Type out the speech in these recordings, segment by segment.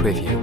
Preview.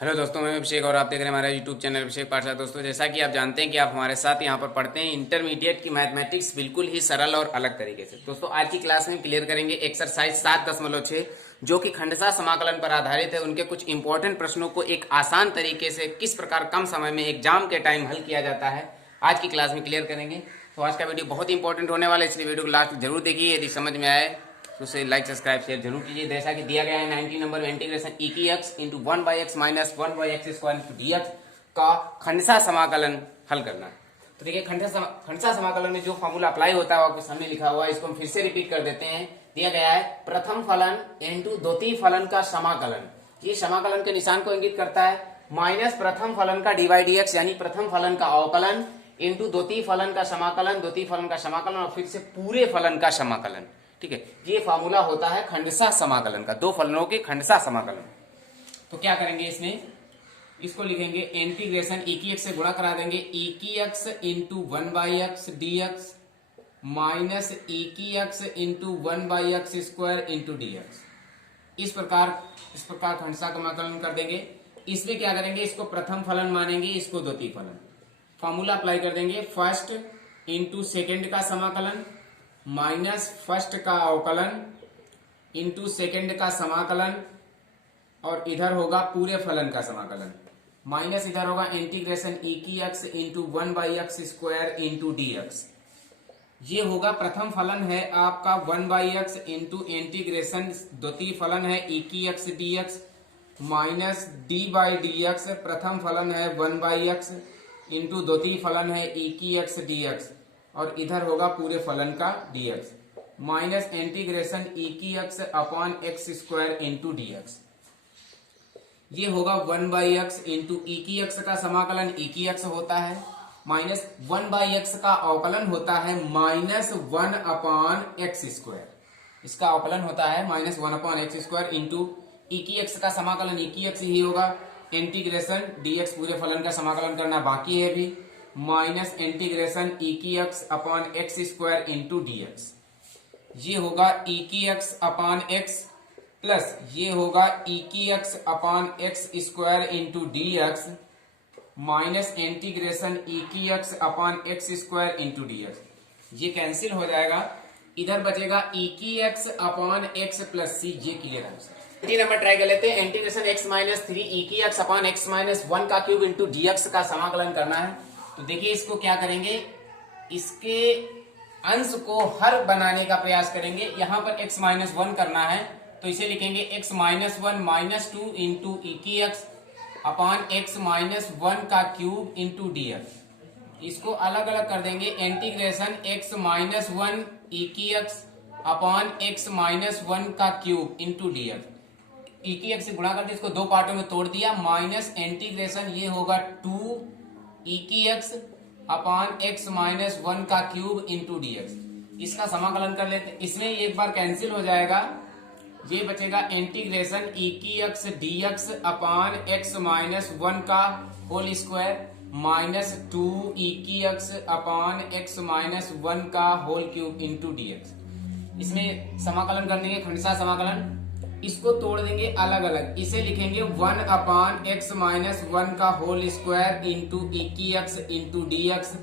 Hello दोस्तों, मैं अभिषेक और आप देख रहे हैं हमारा यूट्यूब चैनल अभिषेक पाठशाला। दोस्तों, जैसा कि आप जानते हैं कि आप हमारे साथ यहाँ पर पढ़ते हैं इंटरमीडिएट की मैथमेटिक्स बिल्कुल ही सरल और अलग तरीके से। दोस्तों, आज की क्लास में क्लियर करेंगे एक्सरसाइज 7.6 जो कि खंडशः समाकलन पर आधारित है। उनके कुछ इंपॉर्टेंट प्रश्नों को एक आसान तरीके से किस प्रकार कम समय में एग्जाम के टाइम हल किया जाता है, आज की क्लास में क्लियर करेंगे। तो आज का वीडियो बहुत इंपॉर्टेंट होने वाला है, इसलिए वीडियो को लास्ट जरूर देखिए। यदि समझ में आए तो उसे लाइक सब्सक्राइब शेयर जरूर कीजिए। जैसा कि दिया गया है 19 नंबर में इंटीग्रेशन ई की x into 1/x minus 1/x square into D x का खंडशः समाकलन हल करना है। तो देखिए, खंडशः समाकलन में जो फॉर्मूला अप्लाई होता है वो आपके सामने लिखा हुआ है। इसको हम फिर से रिपीट कर देते हैं। दिया गया है प्रथम फलन इंटू द्वितीय फलन का समाकलन। ये समाकलन के निशान को इंगित करता है। माइनस प्रथम फलन का dy/dx यानी प्रथम फलन का अवकलन इंटू द्वितीय फलन का समाकलन, द्वितीय फलन का समाकलन और फिर से पूरे फलन का समाकलन। ठीक है, ये फॉर्मूला होता है खंडशः समाकलन का, दो फलनों के खंडशः समाकलन। तो क्या करेंगे इसमें, इसको लिखेंगे इंटीग्रेशन ई की एक्स से गुणा करा देंगे ई की x into 1/x dx minus ई की x into 1/x square into dx। इस प्रकार खंडशः समाकलन कर देंगे। इसमें क्या करेंगे, इसको प्रथम फलन मानेंगे, इसको द्वितीय फलन। फॉर्मूला अप्लाई कर देंगे, फर्स्ट इंटू सेकेंड का समाकलन माइनस फर्स्ट का अवकलन इंटू सेकेंड का समाकलन और इधर होगा पूरे फलन का समाकलन। माइनस इधर होगा इंटीग्रेशन ई की x into 1/x square into dx। ये होगा प्रथम फलन है आपका 1/x इंटू इंटीग्रेशन द्वितीय फलन है ई की एक्स dx माइनस d/dx। प्रथम फलन है 1/x इंटू द्वितीय फलन है ई की एक्स dx और इधर होगा पूरे फलन का dx माइनस इंटीग्रेशन ई की x upon x square into dx। ये होगा 1/x इंटू ई की एक्स का समाकलन ई की एक्स होता है माइनस 1/x का अवकलन होता है माइनस 1 अपॉन एक्स स्क्वायर। इसका अवकलन होता है minus 1 upon x square into e की एक्स का समाकलन ई की एक्स ही होगा। इंटीग्रेशन dx पूरे फलन का समाकलन करना बाकी है अभी, माइनस इंटीग्रेशन ई की x upon x square into dx। ये होगा ई की एक्स अपॉन एक्स प्लस ये होगा ई की x upon x square into dx minus integration ई की x upon x square into dx। ये कैंसिल हो जाएगा, इधर बचेगा ई की x upon x plus c. ये क्लियर है। 3 नंबर ट्राई कर लेते हैं। इंटीग्रेशन x माइनस 3 ई की एक्स अपॉन एक्स माइनस 1 का क्यूब इंटू dx का समाकलन करना है। तो देखिए, इसको क्या करेंगे, इसके अंश को हर बनाने का प्रयास करेंगे। यहां पर x माइनस 1 करना है तो इसे लिखेंगे x minus 1 minus 2 into e की एक्स अपॉन एक्स माइनस 1 का क्यूब इंटू dx। इसको अलग अलग कर देंगे। इंटीग्रेशन x माइनस 1 ई की एक्स अपॉन एक्स माइनस 1 का क्यूब इंटू dx। ई की एक्स से गुणा करके इसको दो पार्टों में तोड़ दिया माइनस इंटीग्रेशन ये होगा 2 ई की एक्स अपॉन एक्स माइनस 1 का क्यूब इंटू dx। इसका समाकलन कर लेते हैं। इसमें एक बार कैंसिल हो जाएगा, ये बचेगा इंटीग्रेशन ई की x dx upon x minus 1 का होल स्क्वायर माइनस 2 ई की एक्स अपॉन एक्स माइनस 1 का होल क्यूब इंटू dx। इसमें समाकलन कर देंगे खंडशः समाकलन, इसको तोड़ देंगे अलग अलग। इसे लिखेंगे 1 अपॉन एक्स माइनस 1 का होल स्क्वायर इंटू ई की x into dx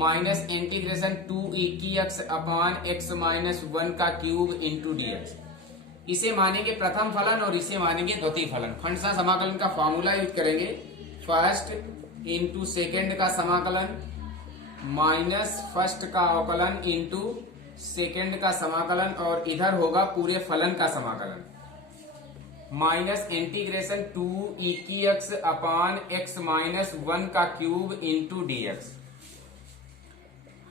minus integration 2 ई की एक्स अपॉन एक्स माइनस 1 का क्यूब इंटू dx। इसे मानेंगे प्रथम फलन और इसे मानेंगे द्वितीय फलन। खंडशः समाकलन का फॉर्मूला यूज करेंगे, फर्स्ट इंटू सेकेंड का समाकलन माइनस फर्स्ट का अवकलन इंटू सेकेंड का समाकलन और इधर होगा पूरे फलन का समाकलन माइनस इंटीग्रेशन 2 ई की एक्स अपॉन एक्स माइनस 1 का क्यूब इंटू dx।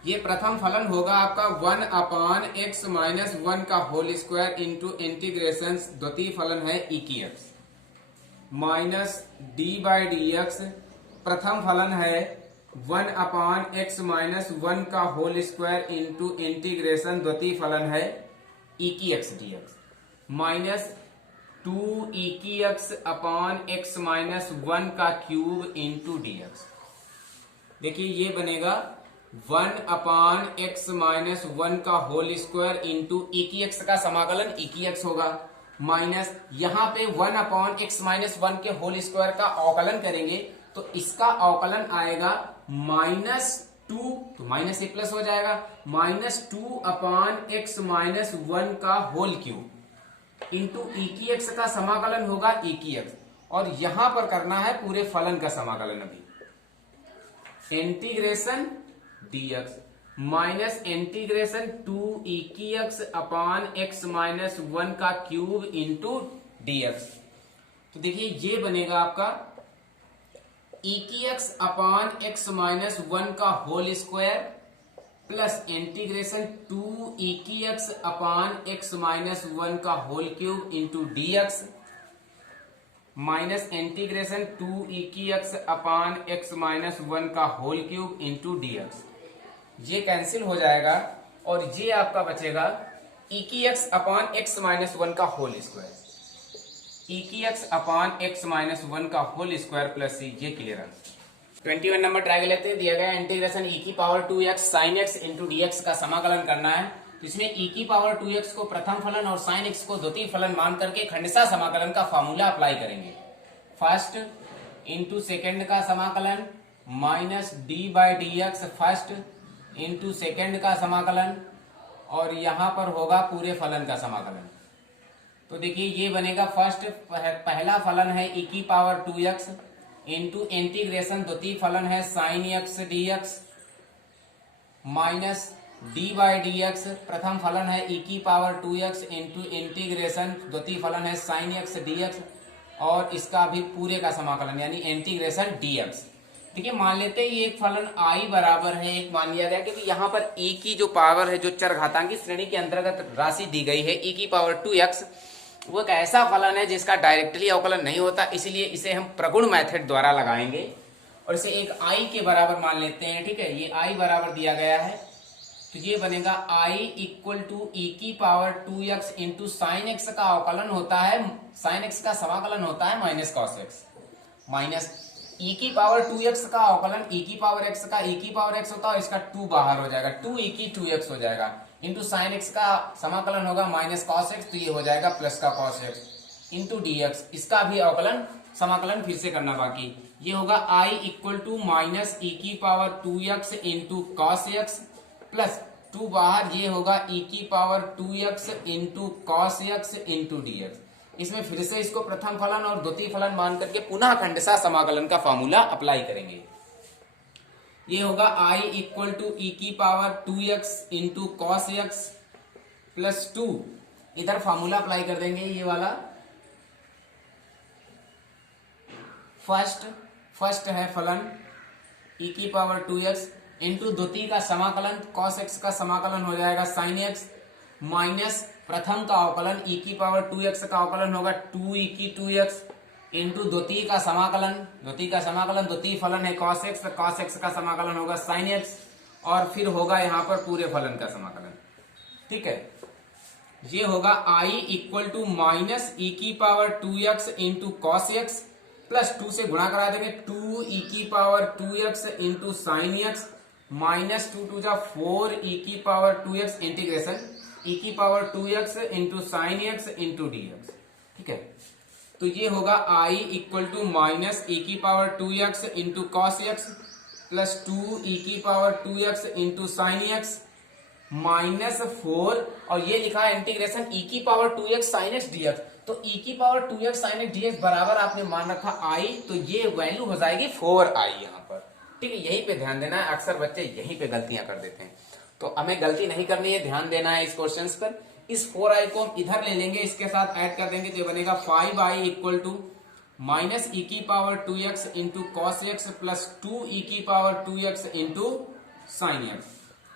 ये प्रथम फलन होगा आपका 1 अपॉन एक्स माइनस 1 का होल स्क्वायर इंटू इंटीग्रेशन द्वितीय फलन है ई की एक्स माइनस d/dx। प्रथम फलन है 1 अपॉन एक्स माइनस 1 का होल स्क्वायर इंटू इंटीग्रेशन द्वितीय फलन है ई की एक्स dx माइनस 2 ई की एक्स अपॉन एक्स माइनस 1 का क्यूब इंटू dx। देखिए, ये बनेगा 1 अपॉन एक्स माइनस 1 का होल स्क्वायर इंटू ई की एक्स का समाकलन ई की एक्स होगा माइनस यहाँ पे 1/x-1 के होल स्क्वायर का अवकलन करेंगे तो इसका अवकलन आएगा -2, तो माइनस ए प्लस हो जाएगा, -2/x-1 का होल क्यूब इंटू ई की एक्स का समाकलन होगा ई की एक्स, और यहां पर करना है पूरे फलन का समाकलन। अभी इंटीग्रेशन dx माइनस इंटीग्रेशन 2 ई की एक्स अपान x-1 का क्यूब इंटू dx। तो देखिए ये बनेगा आपका ई की एक्स अपान x-1 का होल स्क्वायर प्लस इंटीग्रेशन 2 ई की एक्स अपान x-1 का whole cube into dx minus integration 2 ई की एक्स अपान x-1 का होल क्यूब इंटू dx। ये कैंसिल हो जाएगा और ये आपका बचेगा ई की एक्स अपान x-1 का होल स्क्वायर, ई की एक्स अपान x-1 का होल स्क्वायर प्लस सी। ये क्लियर आंसर। 21 नंबर ट्राई कर लेते हैं। दिया गया इंटीग्रेशन ई की power 2x sign X into dx का समाकलन करना है। तो इसमें ई की पावर 2x को प्रथम फलन और साइन एक्स को द्वितीय फलन मान करके खंडशः समाकलन का फॉर्मूला अप्लाई करेंगे। फर्स्ट इंटू सेकेंड का समाकलन minus d/dx first into second का समाकलन, और यहां पर होगा पूरे फलन का समाकलन। तो देखिए ये बनेगा फर्स्ट पहला फलन है ई की पावर 2x इंटू इंटीग्रेशन द्वितीय फलन है sine x dx minus d/dx प्रथम फलन है ई की पावर 2x इंटू इंटीग्रेशन द्वितीय फलन है साइन एक्स dx, और इसका भी पूरे का समाकलन यानी इंटीग्रेशन dx। देखिए मान लेते हैं ये एक फलन i बराबर है एक मान लिया गया, क्योंकि यहाँ पर e की जो पावर है जो चरघातांकी श्रेणी के अंतर्गत राशि दी गई है e की पावर 2x, वो एक ऐसा फलन है जिसका डायरेक्टली अवकलन नहीं होता, इसलिए इसे हम प्रगुण मेथड द्वारा लगाएंगे और इसे एक i के बराबर मान लेते हैं। ठीक है, ये i बराबर दिया गया है, तो ये बनेगा i इक्वल टू ई की power 2x into sine x का अवकलन होता है, साइन एक्स का समाकलन होता है माइनस कॉस एक्स, माइनस ई की पावर 2x का अवकलन ई की पावर x का ई की पावर x होता है, इसका 2 बाहर हो जाएगा, 2 ई की 2x हो जाएगा, इंटू साइन एक्स का समाकलन होगा माइनस कॉस एक्स, तो ये हो जाएगा प्लस का कॉस एक्स इंटू dx। इसका भी अवकलन समाकलन फिर से करना बाकी, ये होगा i इक्वल टू माइनस ई की power 2x into cos X plus 2 बाहर, ये होगा ई की power 2x into cos x into dx। इसमें फिर से इसको प्रथम फलन और द्वितीय फलन मान करके पुनः खंडशः समाकलन का फॉर्मूला अप्लाई करेंगे। ये होगा i इक्वल टू ई की power 2x into cos X plus 2, इधर फॉर्मूला अप्लाई कर देंगे ये वाला। फर्स्ट है फलन ई की पावर 2x इंटू द्वितीय का समाकलन कॉस एक्स का समाकलन हो जाएगा साइन एक्स, माइनस प्रथम का अवकलन ई की पावर 2x का अवकलन होगा 2 ई की 2x इंटू द्वितीय का समाकलन, द्वितीय फलन है cos x, तो cos x का समाकलन होगा sin x, और फिर होगा यहाँ पर पूरे फलन का समाकलन। ठीक है, ये होगा i इक्वल टू माइनस ई की power 2x into cos X plus 2 से गुणा करा देंगे 2 ई की power 2x into sine X minus 2 टू जा 4 ई की पावर 2x इंटीग्रेशन ई की power 2x into sine X into dx। ठीक है, तो ये होगा i इक्वल टू माइनस ई की power 2x into cos X plus 2 ई की power 2x into sine X minus 4, और ये लिखा है इंटीग्रेशन ई की power 2x sine x dx। तो ई की power 2x sine x dx बराबर आपने मान रखा i, तो ये वैल्यू हो जाएगी 4i यहाँ पर। ठीक है, यहीं पे ध्यान देना है, अक्सर बच्चे यहीं पे गलतियां कर देते हैं, तो हमें गलती नहीं करनी है, ध्यान देना है इस क्वेश्चंस पर। इस 4i को हम इधर ले लेंगे, इसके साथ ऐड कर देंगे, तो ये बनेगा 5i इक्वल टू माइनस ई की power 2x into cos X plus 2 ई की power 2x into sine x.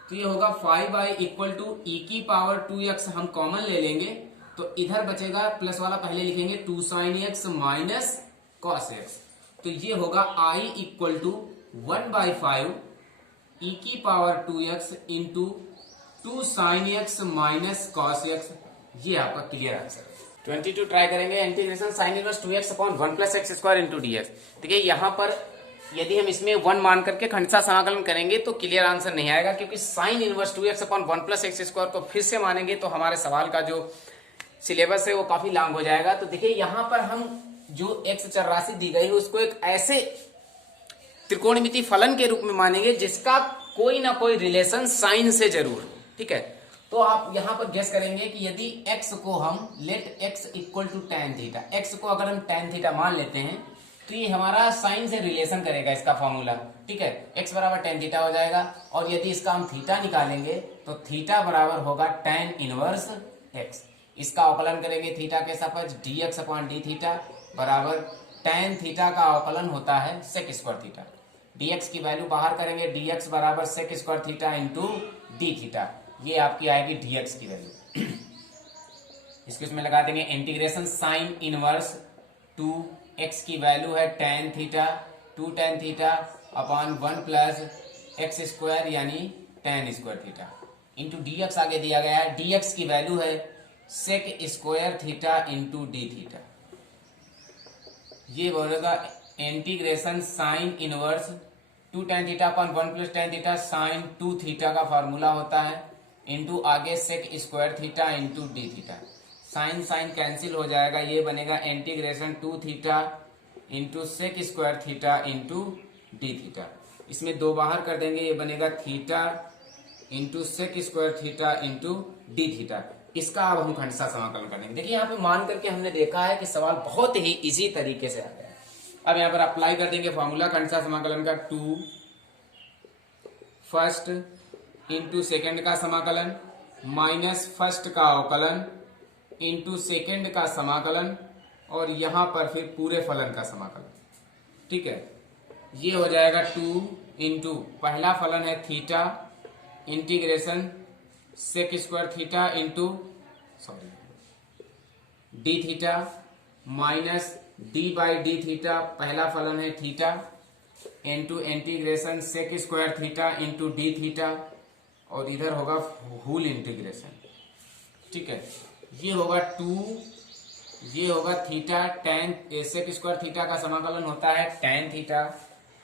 तो ये होगा 5i इक्वल टू ई की पावर 2x, हम कॉमन ले लेंगे तो इधर बचेगा प्लस वाला पहले लिखेंगे 2 sign X minus cos x, तो ये होगा i इक्वल टू 1/5 ई की power 2x into 2 sign X minus cos x. ये आपका क्लियर आंसर है। 22 ट्राई करेंगे। Integration sine inverse 2x upon 1 plus x square into dx। देखिए यहाँ पर यदि हम इसमें 1 मान करके खंडशः समाकलन करेंगे तो क्लियर आंसर नहीं आएगा, क्योंकि sine inverse 2x upon 1 plus x square को फिर से मानेंगे तो हमारे सवाल का जो सिलेबस है वो काफी लॉन्ग हो जाएगा। तो देखिए यहाँ पर हम जो एक्स चर राशि दी गई है उसको एक ऐसे त्रिकोणमिति फलन के रूप में मानेंगे जिसका कोई ना कोई रिलेशन साइन से जरूर हो। ठीक है, तो आप यहां पर गेस करेंगे कि यदि x को हम let x equal to tan theta, x को अगर हम tan थीटा मान लेते हैं तो ये हमारा साइन से रिलेशन करेगा इसका फॉर्मूला। ठीक है, x बराबर tan थीटा हो जाएगा और यदि इसका हम थीटा निकालेंगे तो थीटा बराबर होगा tan इनवर्स x। इसका अवकलन करेंगे थीटा के सापेक्ष dx अपॉन डी थीटा बराबर tan थीटा का अवकलन होता है सेक स्क्वायर थीटा। dx की वैल्यू बाहर करेंगे, dx बराबर sec square theta into D theta, ये आपकी आएगी dx की वैल्यू। इसको इसमें लगा देंगे इंटीग्रेशन साइन इनवर्स 2x की वैल्यू है tan theta 2 tan theta upon 1 plus x square यानी tan square theta into dx आगे दिया गया है, dx की वैल्यू है sec square theta into D theta. ये बोलेगा integration sine inverse 2 tan theta upon 1 plus tan theta sine 2 theta का फार्मूला होता है इंटू आगे sec square theta into D theta. Sine sine cancel हो जाएगा, ये बनेगा integration 2 theta into sec square theta into D theta. इसमें 2 बाहर कर देंगे, ये बनेगा theta into sec square theta into D theta. इसका अब हम खंडसा समाकलन करेंगे। देखिए यहाँ पे मान करके हमने देखा है कि सवाल बहुत ही इजी तरीके से आ गया है। अब यहाँ पर अप्लाई कर देंगे फॉर्मूला खंडसा समाकलन का 2 फर्स्ट इंटू सेकेंड का समाकलन माइनस फर्स्ट का अवकलन इंटू सेकेंड का समाकलन और यहां पर फिर पूरे फलन का समाकलन। ठीक है, ये हो जाएगा 2 इंटू पहला फलन है theta integration sec square theta into D theta minus D by D theta, पहला फलन है theta into integration sec square theta into D theta और इधर होगा होल इंटीग्रेशन। ठीक है, ये होगा 2, ये होगा theta tan sec square theta का समाकलन होता है tan थीटा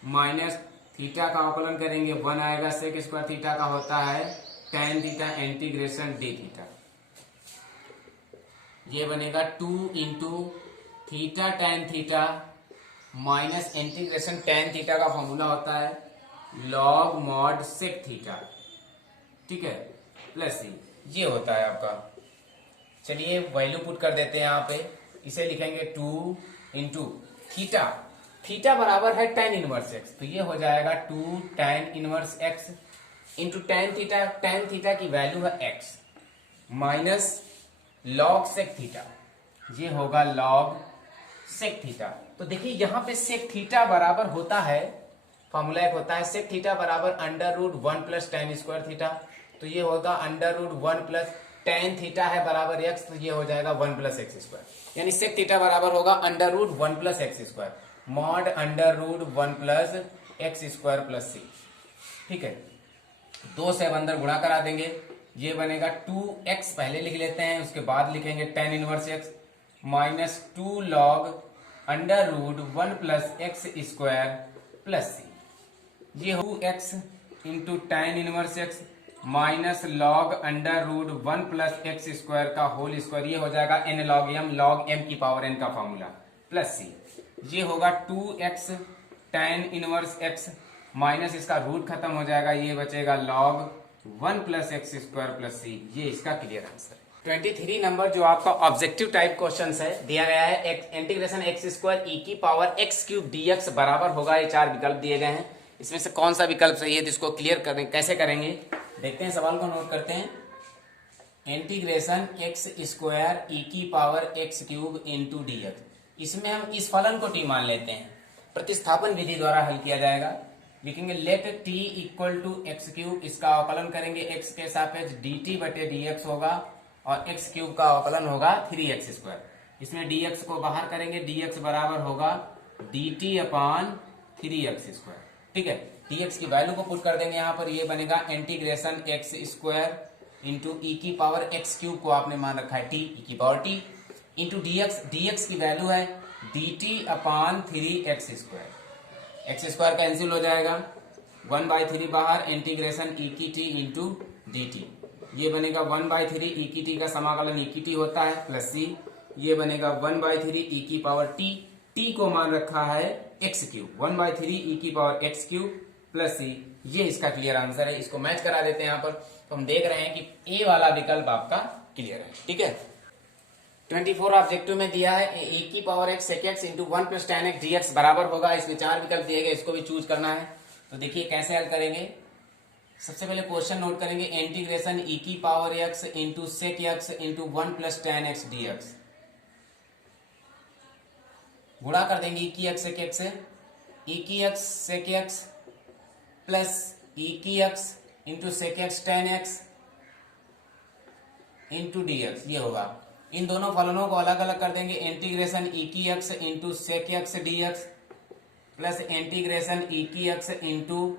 माइनस थीटा का अवकलन करेंगे 1 आएगा, सेक स्क्वायर थीटा का होता है tan theta integration D theta. ये बनेगा 2 into theta tan theta minus integration tan theta का फॉर्मूला होता है log मॉड सेक थीटा। ठीक है, प्लस ये होता है आपका। चलिए वैल्यू पुट कर देते हैं यहाँ पे, इसे लिखेंगे 2 इंटू थीटा, थीटा बराबर है tan इनवर्स x, तो ये हो जाएगा 2 tan inverse x into tan theta की वैल्यू है x minus log sec theta, ये होगा log सेक थीटा। तो देखिए यहाँ पे सेक थीटा बराबर होता है, फॉर्मूला एक होता है सेक थीटा बराबर under root 1 plus tan square theta, तो ये होगा under root 1 plus tan theta है बराबर x, तो ये हो जाएगा 1 प्लस एक्स स्क्वायर, यानी सेक थीटा बराबर होगा under root 1 plus x square mod under root 1 plus x square plus c. ठीक है, 2 से अब अंदर गुणा करा देंगे, ये बनेगा 2x पहले लिख लेते हैं, उसके बाद लिखेंगे tan inverse x minus 2 log under root 1 plus x square plus c. ये 2x into tan inverse x minus log under root 1 plus x square का होल स्क्वायर, ये हो जाएगा n लॉग m की पावर n का फॉर्मूला प्लस सी। ये होगा 2x tan inverse x minus इसका रूट खत्म हो जाएगा, ये बचेगा log 1 plus x square plus c. ये इसका क्लियर आंसर है। 23 नंबर जो आपका ऑब्जेक्टिव टाइप क्वेश्चन है दिया गया है इंटीग्रेशन एक्स स्क्वायर ई की पावर एक्स क्यूब dx बराबर होगा, ये 4 विकल्प दिए गए हैं, इसमें से कौन सा विकल्प सही है तो इसको क्लियर करें, कैसे करेंगे देखते हैं। सवाल को नोट करते हैं, इंटीग्रेशन एक्स स्क्वायर ई की power x cube into dx, इसमें हम इस फलन को t मान लेते हैं, प्रतिस्थापन विधि द्वारा हल किया जाएगा। लिखेंगे let t equal to X cube, इसका अवकलन करेंगे x के सापेक्ष dt बटे dx होगा और x क्यूब का अवकलन होगा 3x स्क्वायर, इसमें dx को बाहर करेंगे, dx बराबर होगा dt अपॉन 3x स्क्वायर। ठीक है, dx की वैल्यू को पुट कर देंगे यहाँ पर, ये बनेगा integration x square into e की पावर एक्स क्यूब को आपने मान रखा है t ई की पावर t इंटू dx की वैल्यू है dt upon 3x square, x square cancel हो जाएगा, 1/3 बाहर, इंटीग्रेशन ई की t इंटू dt, ये बनेगा 1/3 ई की टी का समाकलन ई की टी होता है प्लस सी, ये बनेगा 1/3 ई की पावर टी, टी को मान रखा है एक्स क्यूब, 1/3 ई की power x cube plus c, ये इसका क्लियर आंसर है। इसको मैच करा देते हैं यहाँ पर, तो हम देख रहे हैं कि ए वाला विकल्प आपका क्लियर है। ठीक है, 24 ऑब्जेक्टिव में दिया है ए की power X sec x into 1 plus tan x dx बराबर होगा, इसमें 4 विकल्प दिए गए, इसको भी चूज करना है। तो देखिए कैसे हल करेंगे। सबसे पहले क्वेश्चन नोट करेंगे, इंटीग्रेशन ई की power X into sec x into 1 plus tan x dx, गुणा कर देंगे ई की एक्स सेक एक्स से, ई की x sec X plus E की x into sec X tan x into dx, ये होगा। इन दोनों फलनों को अलग अलग कर देंगे, इंटीग्रेशन ई की x into sec x dx plus integration ई की x into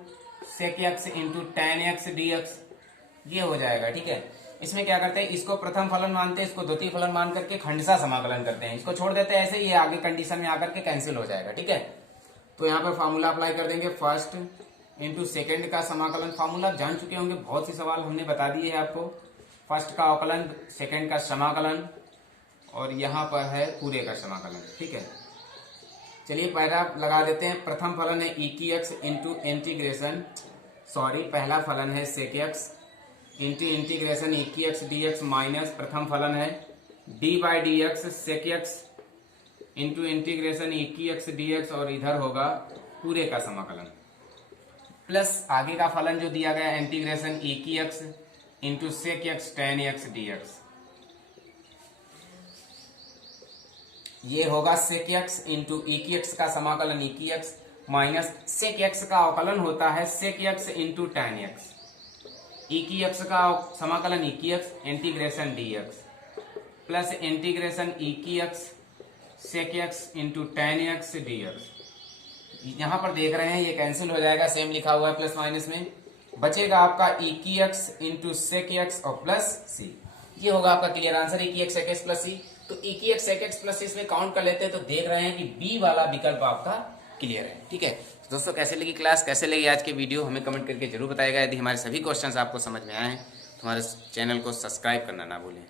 sec x into tan x dx, ये हो जाएगा। ठीक है, इसमें क्या करते हैं, इसको प्रथम फलन मानते हैं, इसको द्वितीय फलन मान करके खंडसा समाकलन करते हैं, इसको छोड़ देते हैं ऐसे, ये आगे कंडीशन में आकर के कैंसिल हो जाएगा। ठीक है, तो यहाँ पर फॉर्मूला अप्लाई कर देंगे, फर्स्ट इंटू सेकेंड का समाकलन, फॉर्मूला आप जान चुके होंगे, बहुत सी सवाल हमने बता दिए है आपको। फर्स्ट का अवकलन, सेकेंड का समाकलन, और यहाँ पर है पूरे का समाकलन। ठीक है, चलिए पहला लगा देते हैं। प्रथम फलन है ई की एक्स इंटू इंटीग्रेशन, सॉरी पहला फलन है सेक एक्स इंटू इंटीग्रेशन ई की एक्स डी एक्स माइनस प्रथम फलन है D by D X sec x into integration ई की एक्स डी एक्स, और इधर होगा पूरे का समाकलन, प्लस आगे का फलन जो दिया गया इंटीग्रेशन ई की x into sec X tan x dx, ये होगा सेक एक्स इंटू ई की एक्स का समाकलन ई की एक्स माइनस सेक एक्स का अवकलन होता है sec x into tan x, e की एक्स का समाकलन ई की x integration dx plus integration ई की x sec x into tan x dx। यहां पर देख रहे हैं ये कैंसिल हो जाएगा, सेम लिखा हुआ है प्लस माइनस में, बचेगा आपका ई की एक्स इंटू सेक एक्स और प्लस सी, ये होगा आपका क्लियर आंसर, ई की एक्स सेक एक्स प्लस सी। तो ई की एक्स सेक एक्स प्लस सी इसमें काउंट कर लेते हैं, तो देख रहे हैं कि बी वाला विकल्प आपका क्लियर है। ठीक है, तो दोस्तों कैसे लगी क्लास, कैसे लगी आज की वीडियो, हमें कमेंट करके जरूर बताएगा। यदि हमारे सभी क्वेश्चंस आपको समझ में आए तो हमारे चैनल को सब्सक्राइब करना ना भूलें।